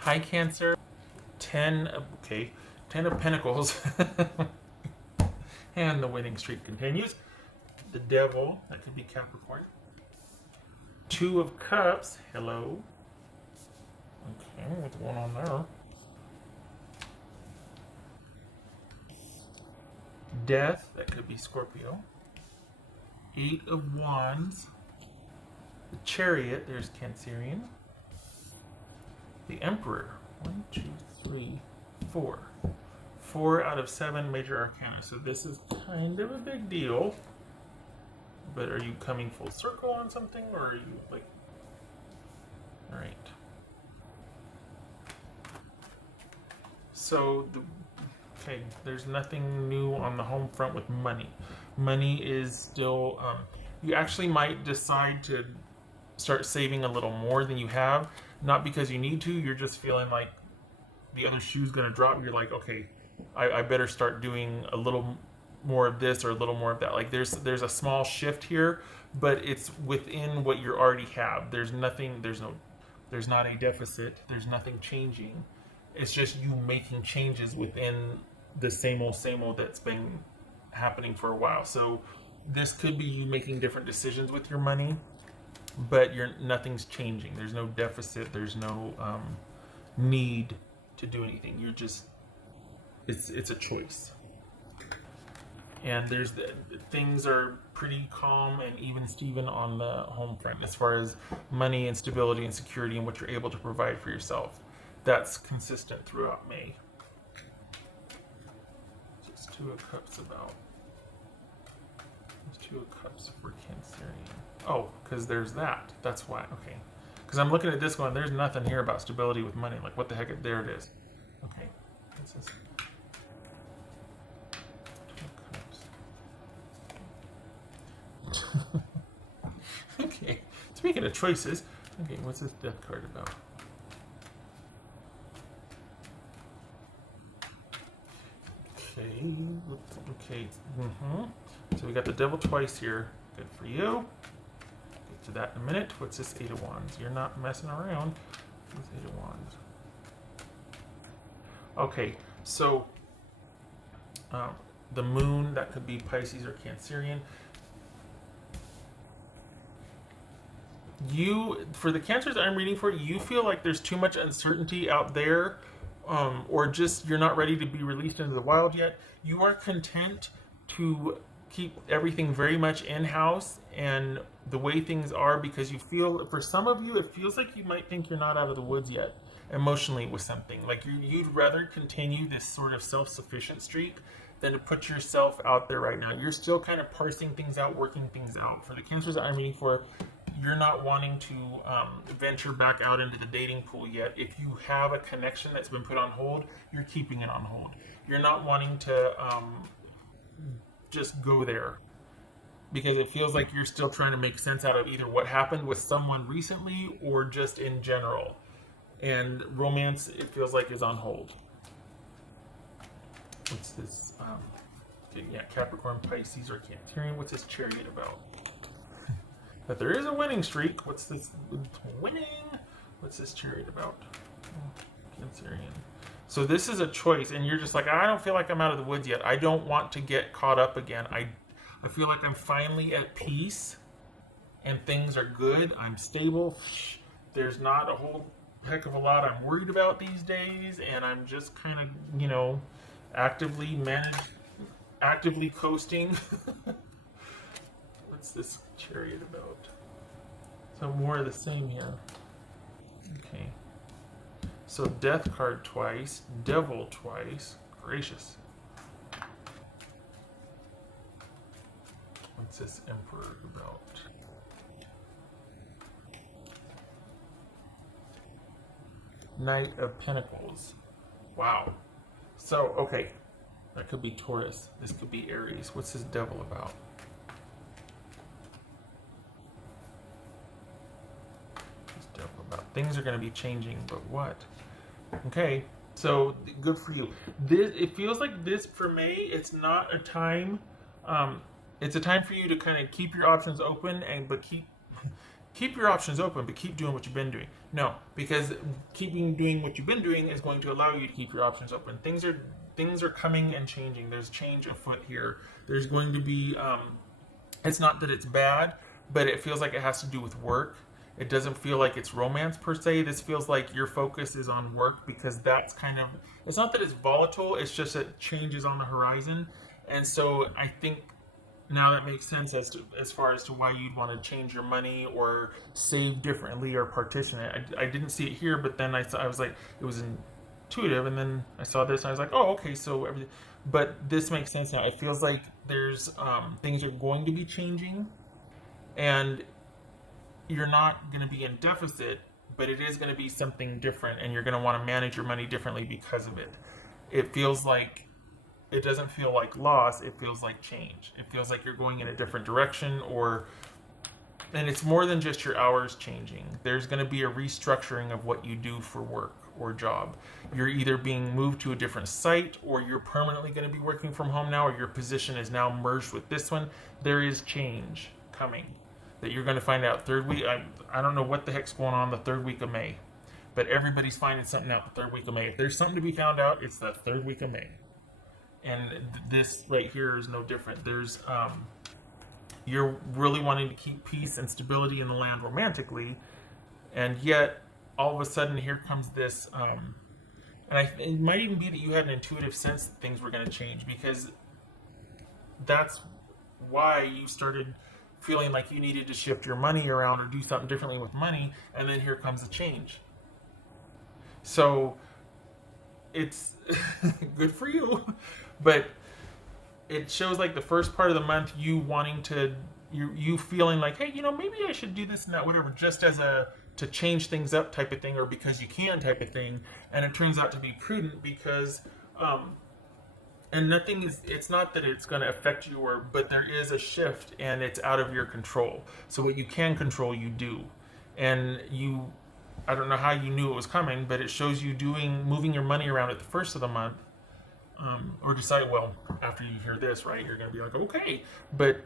Hi, Cancer. 10 of Pentacles. And the winning streak continues. The Devil, that could be Capricorn. 2 of Cups, hello. Okay, what's going on there? Death, that could be Scorpio. 8 of Wands. The Chariot, there's Cancerian. The Emperor, 1, 2, 3, 4. 4 out of 7 major arcana. So this is kind of a big deal. But are you coming full circle on something, or are you like... Alright. So, okay, there's nothing new on the home front with money. Money is still... you actually might decide to start saving a little more than you have. Not because you need to, you're just feeling like the other shoe's going to drop. You're like, okay, I better start doing a little more of this or a little more of that. Like there's a small shift here, but it's within what you already have. There's nothing, there's not a deficit. There's nothing changing. It's just you making changes within the same old that's been happening for a while. So this could be you making different decisions with your money, but nothing's changing. There's no deficit. There's no need to do anything. You're just, it's a choice. And things are pretty calm and even Steven on the home front as far as money and stability and security and what you're able to provide for yourself. That's consistent throughout May. Just 2 of Cups about. There's 2 of Cups for Cancerian. Oh, because there's that. That's why. Okay. Because I'm looking at this going, there's nothing here about stability with money. Like, what the heck? There it is. Okay. This is 2 of Cups. Okay. Speaking of choices, okay, what's this Death card about? Okay. So we got the Devil twice here. Good for you. Get to that in a minute. What's this 8 of Wands? You're not messing around. What's 8 of Wands? Okay, so the Moon, that could be Pisces or Cancerian. For the Cancers I'm reading for, you feel like there's too much uncertainty out there, or just you're not ready to be released into the wild yet. You are content to keep everything very much in-house and the way things are, because you feel, for some of you, it feels like you might think you're not out of the woods yet emotionally with something. Like you'd rather continue this sort of self-sufficient streak than to put yourself out there right now. You're still kind of parsing things out, working things out. For the Cancers that I'm reading for, you're not wanting to venture back out into the dating pool yet. If you have a connection that's been put on hold, you're keeping it on hold. You're not wanting to just go there, because it feels like you're still trying to make sense out of either what happened with someone recently or just in general. And romance, it feels like, is on hold. What's this? Okay, yeah, Capricorn, Pisces, or Cancerian. What's this Chariot about? But there is a winning streak. What's this? Winning? What's this Chariot about? Cancerian. So this is a choice, and you're just like, I don't feel like I'm out of the woods yet. I don't want to get caught up again. I feel like I'm finally at peace, and things are good. I'm stable. There's not a whole heck of a lot I'm worried about these days, and I'm just kind of, actively coasting. What's this Chariot about? So more of the same here. Okay. So Death card twice, Devil twice. Gracious. What's this Emperor about? Knight of Pentacles. Wow. So, okay. That could be Taurus. This could be Aries. What's this Devil about? About things are going to be changing, but what? Okay, so good for you. It feels like this for May. It's not a time. It's a time for you to kind of keep your options open, but keep your options open, but keep doing what you've been doing. No, because keeping doing what you've been doing is going to allow you to keep your options open. Things are coming and changing. There's change afoot here. There's going to be. It's not that it's bad, but it feels like it has to do with work. It doesn't feel like it's romance per se. This feels like your focus is on work because that's kind of. It's not that it's volatile. It's just that change is on the horizon, and so I think now that makes sense as far as to why you'd want to change your money or save differently or partition it. I didn't see it here, but then I was like, it was intuitive, and then I saw this, and I was like, oh, okay, so everything. But this makes sense now. It feels like there's things are going to be changing, and you're not going to be in deficit, but it is going to be something different, and you're going to want to manage your money differently because of it. It feels like it doesn't feel like loss, it feels like change. It feels like you're going in a different direction, and it's more than just your hours changing. There's going to be a restructuring of what you do for work or job. You're either being moved to a different site, or you're permanently going to be working from home now, or your position is now merged with this one. There is change coming that you're going to find out third week. I don't know what the heck's going on the third week of May, but everybody's finding something out the third week of May. If there's something to be found out, it's the third week of May. And this right here is no different. There's you're really wanting to keep peace and stability in the land romantically, and yet all of a sudden here comes this it might even be that you had an intuitive sense that things were going to change, because that's why you started feeling like you needed to shift your money around or do something differently with money, and then here comes a change. So it's good for you, but it shows like the first part of the month you wanting to you feeling like, hey, maybe I should do this and that, whatever, just as a to change things up type of thing, or because you can type of thing. And it turns out to be prudent because and nothing is, it's not that it's going to affect you, but there is a shift and it's out of your control. So what you can control, you do. And I don't know how you knew it was coming, but it shows you moving your money around at the first of the month, or decide, well, after you hear this, right, you're going to be like, okay, but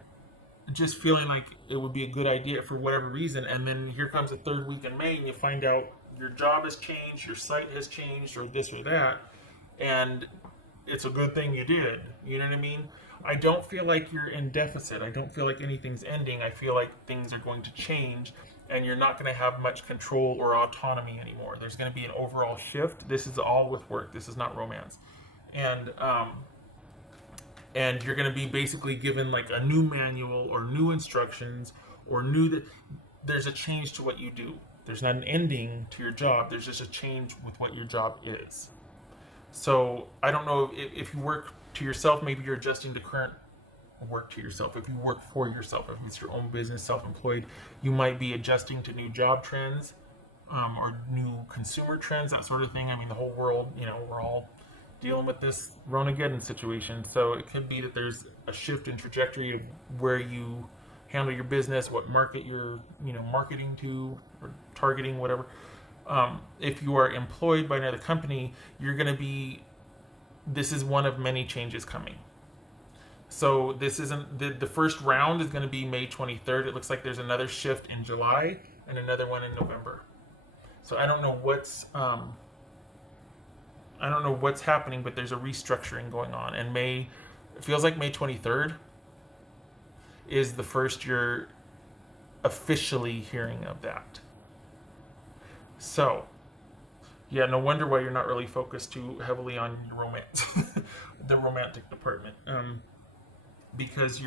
just feeling like it would be a good idea for whatever reason. And then here comes the third week in May, and you find out your job has changed, your site has changed, or this or that, and it's a good thing you did. You know what I mean? I don't feel like you're in deficit. I don't feel like anything's ending. I feel like things are going to change, and you're not going to have much control or autonomy anymore. There's going to be an overall shift. This is all with work. This is not romance. And you're going to be basically given like a new manual or new instructions, or there's a change to what you do. There's not an ending to your job. There's just a change with what your job is. So I don't know if you work to yourself, maybe you're adjusting the current work to yourself. If you work for yourself, if it's your own business, self-employed, you might be adjusting to new job trends, or new consumer trends, that sort of thing. I mean, the whole world, we're all dealing with this Ronageddon situation. So it could be that there's a shift in trajectory of where you handle your business, what market you're, marketing to or targeting, whatever. If you are employed by another company, this is one of many changes coming. So this isn't, the first round is going to be May 23rd. It looks like there's another shift in July and another one in November. So I don't know what's happening, but there's a restructuring going on. And it feels like May 23rd is the first you're officially hearing of that. So, yeah, no wonder why you're not really focused too heavily on your romance, the romantic department, because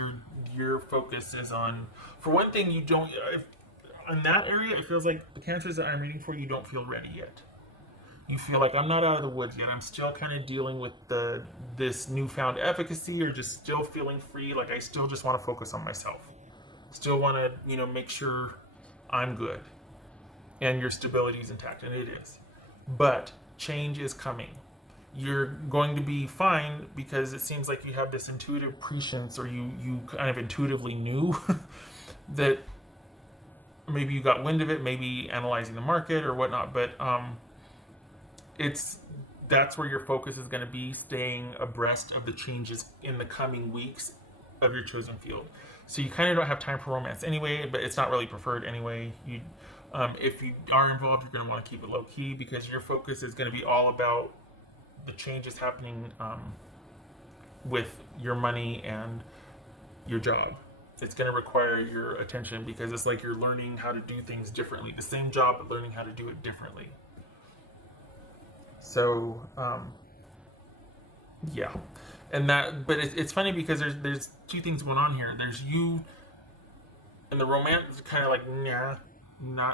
your focus is on, for one thing, in that area, it feels like the cancers that I'm reading for, you don't feel ready yet. You feel like, I'm not out of the woods yet. I'm still kind of dealing with this newfound efficacy, or just still feeling free. Like I still just want to focus on myself. Still want to, make sure I'm good and your stability is intact, and it is. But change is coming. You're going to be fine because it seems like you have this intuitive prescience, or you kind of intuitively knew that maybe you got wind of it, maybe analyzing the market or whatnot, but that's where your focus is going to be, staying abreast of the changes in the coming weeks of your chosen field. So you kind of don't have time for romance anyway, but it's not really preferred anyway. If you are involved, you're going to want to keep it low key because your focus is going to be all about the changes happening with your money and your job. It's going to require your attention because it's like you're learning how to do things differently. The same job, but learning how to do it differently. So, yeah. But it's funny because there's two things going on here. There's you, and the romance kind of like, nah,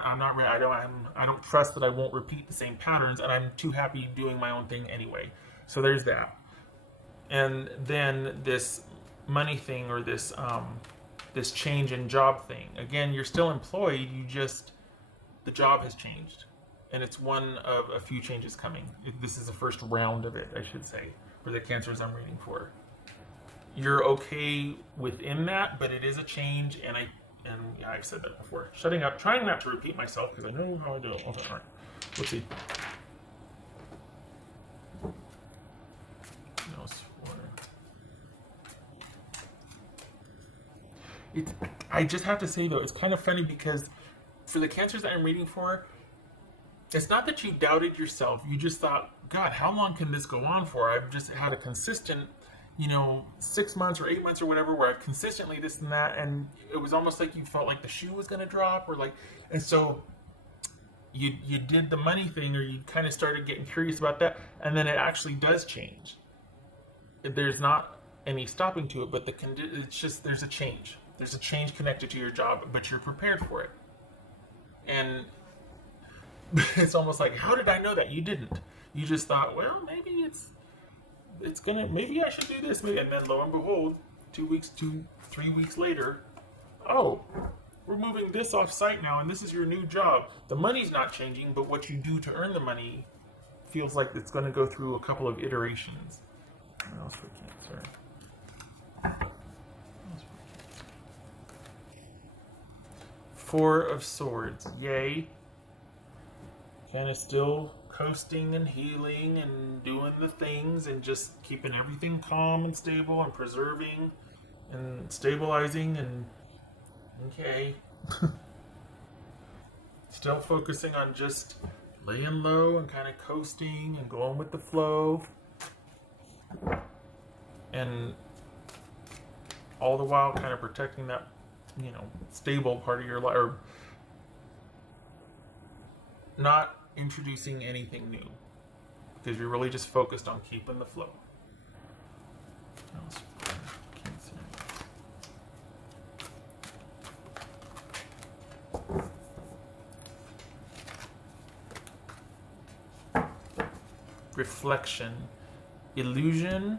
I'm not ready. I don't trust that I won't repeat the same patterns, and I'm too happy doing my own thing anyway. So there's that. And then this money thing, or this change in job thing. Again, you're still employed. The job has changed, and it's one of a few changes coming. This is the first round of it, I should say, for the Cancers I'm reading for. You're okay within that, but it is a change, and I've said that before. Shutting up, trying not to repeat myself because I know how I do it. Okay, all right. Let's see. I just have to say though, it's kind of funny because for the Cancers that I'm reading for, it's not that you doubted yourself. You just thought, God, how long can this go on for? I've just had a consistent, 6 months or 8 months or whatever, where I've consistently this and that, and it was almost like you felt like the shoe was going to drop, and so you did the money thing, or you kind of started getting curious about that, and then it actually does change. There's not any stopping to it, but it's just there's a change. There's a change connected to your job, but you're prepared for it. And it's almost like, how did I know that? You didn't. You just thought, well, maybe maybe I should do this. And then lo and behold, 3 weeks later, oh, we're moving this off site now, and this is your new job. The money's not changing, but what you do to earn the money feels like it's going to go through a couple of iterations. What else for Cancer? Four of Swords, yay. Kind of still coasting and healing and doing the things and just keeping everything calm and stable and preserving and stabilizing and okay. Still focusing on just laying low and kind of coasting and going with the flow. And all the while kind of protecting that stable part of your life, or not introducing anything new because you're really just focused on keeping the flow. Reflection, illusion,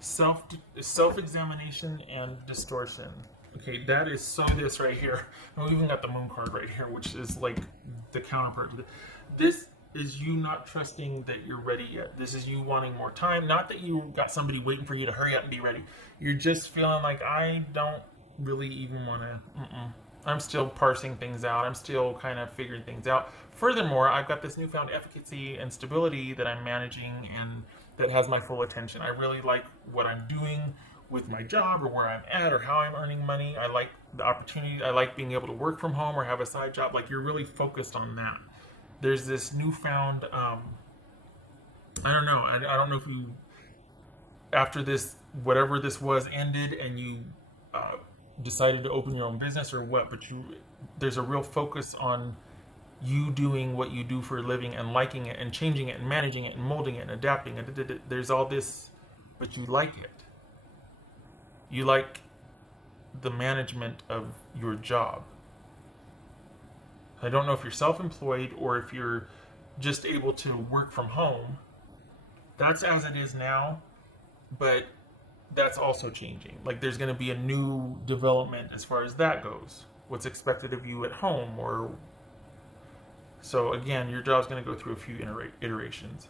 self-examination, and distortion. Okay, that is so this right here. And we even got the moon card right here, which is like the counterpart. This is you not trusting that you're ready yet. This is you wanting more time. Not that you got somebody waiting for you to hurry up and be ready. You're just feeling like, I don't really even want to. I'm still parsing things out. I'm still kind of figuring things out. Furthermore, I've got this newfound efficacy and stability that I'm managing and that has my full attention. I really like what I'm doing with my job, or where I'm at, or how I'm earning money. I like the opportunity. I like being able to work from home or have a side job. Like, you're really focused on that. There's this newfound, I don't know. I don't know if you, after this, whatever this was ended and you decided to open your own business or what, but there's a real focus on you doing what you do for a living and liking it and changing it and managing it and molding it and adapting it. There's all this, but you like it. You like the management of your job. I don't know if you're self-employed or if you're just able to work from home. That's as it is now, but that's also changing. Like, there's going to be a new development as far as that goes. What's expected of you at home, or so again, your job's going to go through a few iterations.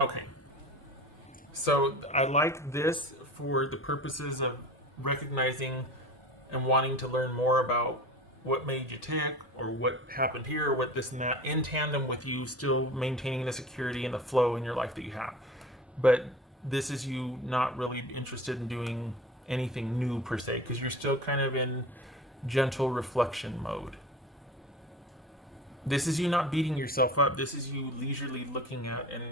Okay. So I like this for the purposes of recognizing and wanting to learn more about what made you tick, or what happened here, or what this and that, in tandem with you still maintaining the security and the flow in your life that you have. But this is you not really interested in doing anything new per se, because you're still kind of in gentle reflection mode. This is you not beating yourself up. This is you leisurely looking at and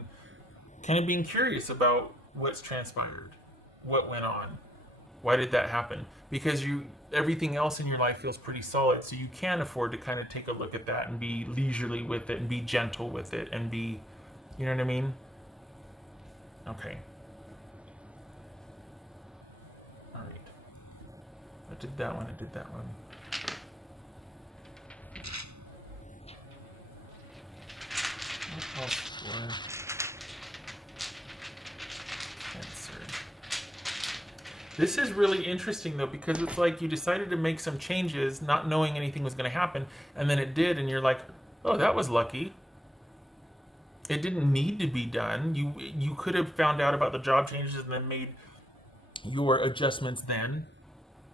kind of being curious about what's transpired, what went on, why did that happen? Because everything else in your life feels pretty solid, so you can afford to kind of take a look at that and be leisurely with it and be gentle with it and be, you know what I mean? Okay. All right. I did that one. I did that one. What else for Cancer? This is really interesting though, because it's like you decided to make some changes not knowing anything was going to happen, and then it did, and you're like, oh, that was lucky. It didn't need to be done. You could have found out about the job changes and then made your adjustments then.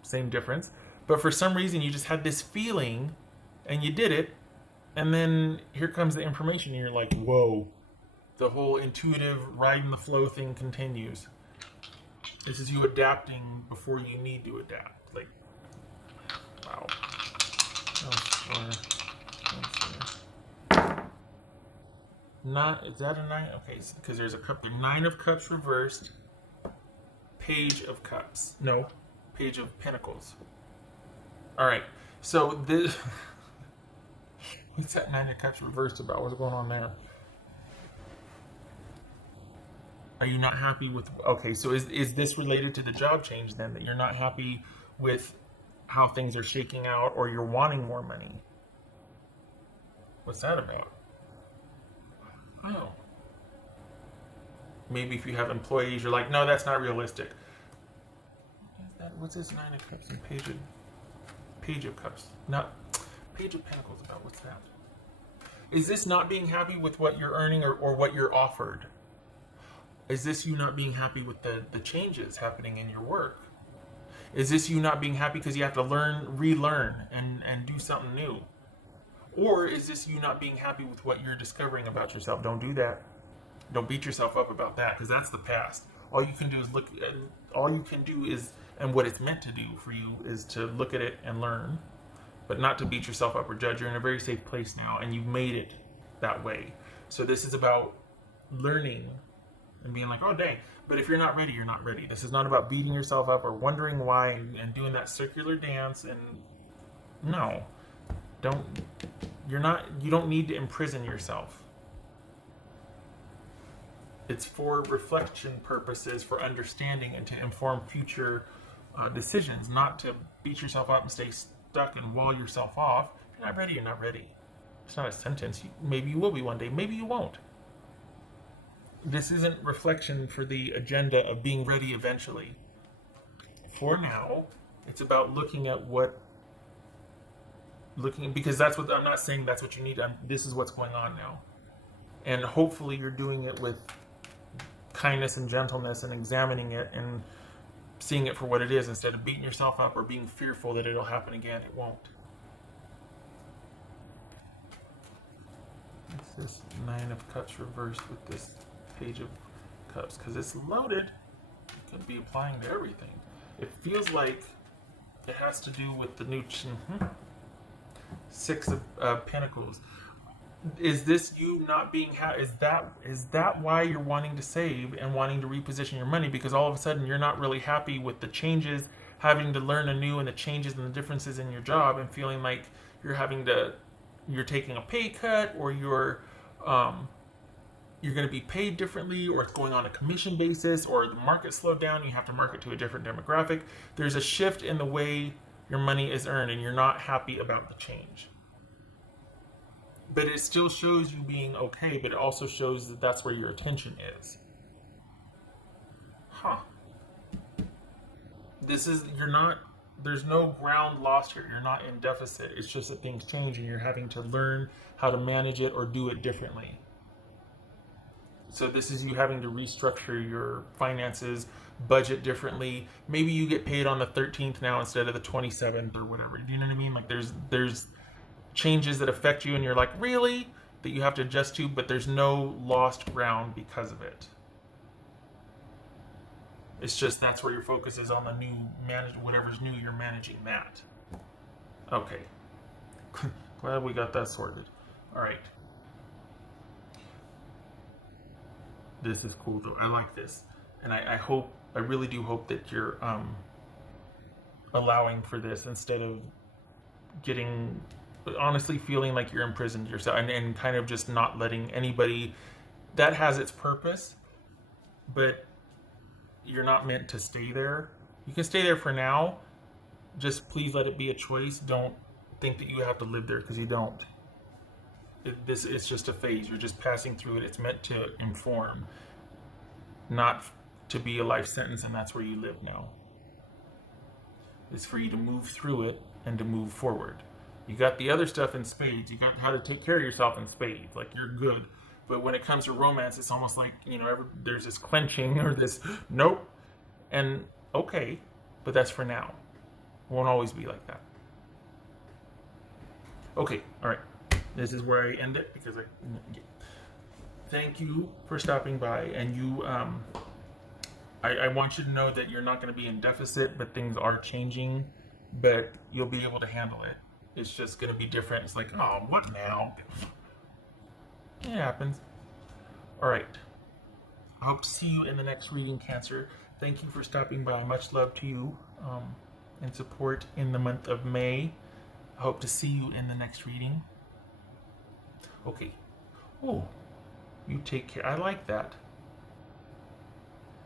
Same difference. But for some reason you just had this feeling and you did it, and then here comes the information and you're like, whoa. The whole intuitive riding the flow thing continues. This is you adapting before you need to adapt. Like, wow. Not, is that a 9? Okay, because there's a cup there. 9 of Cups reversed. Page of Cups. No, Page of Pentacles. All right, so this... What's that 9 of Cups reversed about? What's going on there? Are you not happy with... Okay, so is this related to the job change then? That you're not happy with how things are shaking out, or you're wanting more money? What's that about? Oh. Maybe if you have employees, you're like, no, that's not realistic. What's this 9 of Cups and Page of Cups? Not Page of Pentacles about. What's that? Is this not being happy with what you're earning or what you're offered? Is this you not being happy with the changes happening in your work? Is this you not being happy because you have to relearn and do something new? Or is this you not being happy with what you're discovering about yourself? Don't do that. Don't beat yourself up about that, because that's the past. All you can do is look at, all you can do is, and what it's meant to do for you is to look at it and learn, but not to beat yourself up or judge. You're in a very safe place now, and you've made it that way. So this is about learning and being like, oh dang. But if you're not ready, you're not ready. This is not about beating yourself up or wondering why and doing that circular dance. And no, you don't need to imprison yourself. It's for reflection purposes, for understanding, and to inform future decisions, not to beat yourself up and stay stuck and wall yourself off. If you're not ready, you're not ready. It's not a sentence. Maybe you will be one day. Maybe you won't. This isn't reflection for the agenda of being ready eventually. For now, it's about looking at because that's what, I'm not saying that's what you need. This is what's going on now. And hopefully you're doing it with kindness and gentleness and examining it and seeing it for what it is, instead of beating yourself up or being fearful that it'll happen again. It won't. What's this 9 of Cups reversed with this Page of Cups? Because it's loaded. It could be applying to everything. It feels like it has to do with the new 6 of Pentacles. Is this you not being is that why you're wanting to save and wanting to reposition your money? Because all of a sudden you're not really happy with the changes, having to learn anew, and the changes and the differences in your job, and feeling like you're taking a pay cut, or you're going to be paid differently, or it's going on a commission basis, or the market slowed down, you have to market to a different demographic. There's a shift in the way your money is earned, and you're not happy about the change. But it still shows you being okay, but it also shows that that's where your attention is. Huh. There's no ground lost here. You're not in deficit. It's just that things change and you're having to learn how to manage it or do it differently. So this is you having to restructure your finances, budget differently. Maybe you get paid on the 13th now instead of the 27th or whatever. Do you know what I mean? Like there's changes that affect you and you're like, really? That you have to adjust to, but there's no lost ground because of it. It's just that's where your focus is on the new whatever's new. You're managing that. Okay. Glad we got that sorted. All right. This is cool though. I like this, and I really do hope that you're allowing for this instead of getting, honestly feeling like you're imprisoned yourself, and kind of just not letting anybody. That has its purpose, but you're not meant to stay there. You can stay there for now. Just please let it be a choice. Don't think that you have to live there, because you don't. It's just a phase. You're just passing through it. It's meant to inform, not to be a life sentence, and that's where you live now. It's for you to move through it and to move forward. You got the other stuff in spades. You got how to take care of yourself in spades. Like, you're good. But when it comes to romance, it's almost like, there's this clenching or this nope. And okay, but that's for now. It won't always be like that. Okay, all right. This is where I end it, because thank you for stopping by. And I want you to know that you're not going to be in deficit, but things are changing, but you'll be able to handle it. It's just going to be different. It's like, oh, what now? It happens. All right. I hope to see you in the next reading, Cancer. Thank you for stopping by. Much love to you and support in the month of May. I hope to see you in the next reading. Okay. Oh, you take care. I like that.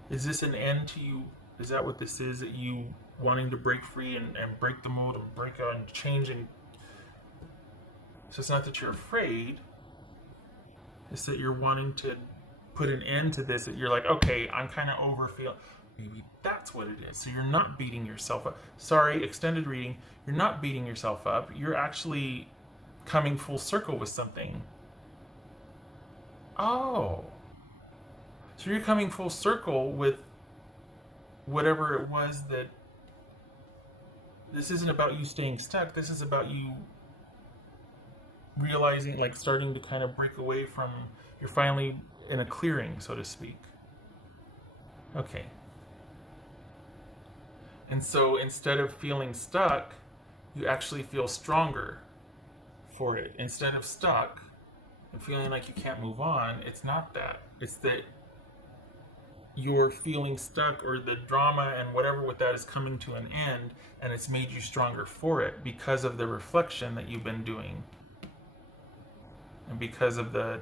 Is this an end to you? Is that what this is? That you wanting to break free and break the mold and break out and change? And so it's not that you're afraid. It's that you're wanting to put an end to this. That you're like, okay, I'm kind of over feeling. Maybe that's what it is. So you're not beating yourself up. Sorry, extended reading. You're not beating yourself up. You're actually coming full circle with something. Oh. So you're coming full circle with whatever it was that. This isn't about you staying stuck. This is about you realizing, like, starting to kind of break away from. You're finally in a clearing, so to speak. Okay. And so instead of feeling stuck, you actually feel stronger for it. Instead of stuck and feeling like you can't move on, it's not that. It's that you're feeling stuck, or the drama and whatever with that is coming to an end, and it's made you stronger for it because of the reflection that you've been doing. And because of the,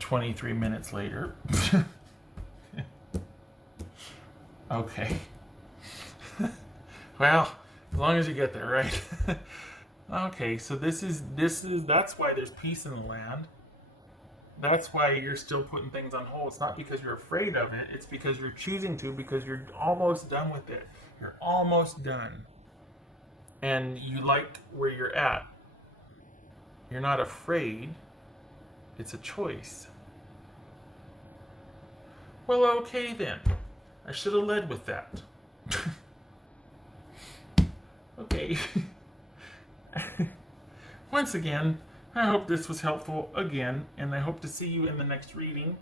23 minutes later. Okay. Well, as long as you get there, right? Okay, so that's why there's peace in the land. That's why you're still putting things on hold. It's not because you're afraid of it. It's because you're choosing to, because you're almost done with it. You're almost done. And you like where you're at. You're not afraid. It's a choice. Well, okay then. I should have led with that. Okay. Once again, I hope this was helpful again, and I hope to see you in the next reading.